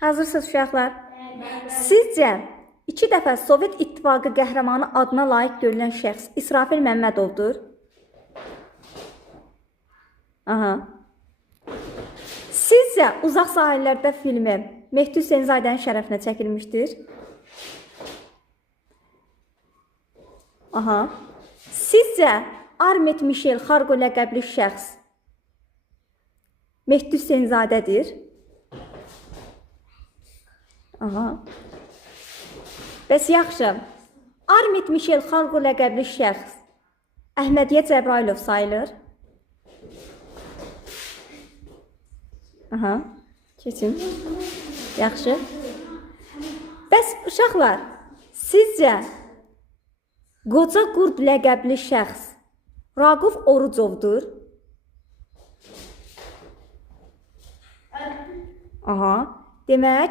Hazırsınız uşaqlar? Sizcə 2 dəfə Sovet İttifaqı qəhrəmanı adına layiq görülən şəxs İsrafil Məmmədovdur? Aha. Sizcə Uzaq Sahillərdə filmi Mehdi Hüseynzadənin şərəfinə çəkilmişdir? Aha. Sizcə Armet Mişel Xarqo ləqəbli şəxs Mehdi Hüseynzadədir? Aha. Bəs yaxşı. Armet Mişel Xarqo ləqəbli şəxs Əhmədiyyə Cəbrailov sayılır? Aha. Keçin. Yaxşı. Bəs uşaqlar, sizcə Qoca Qurd ləqəbli şəxs Raquf Orucovdur? Aha. Demək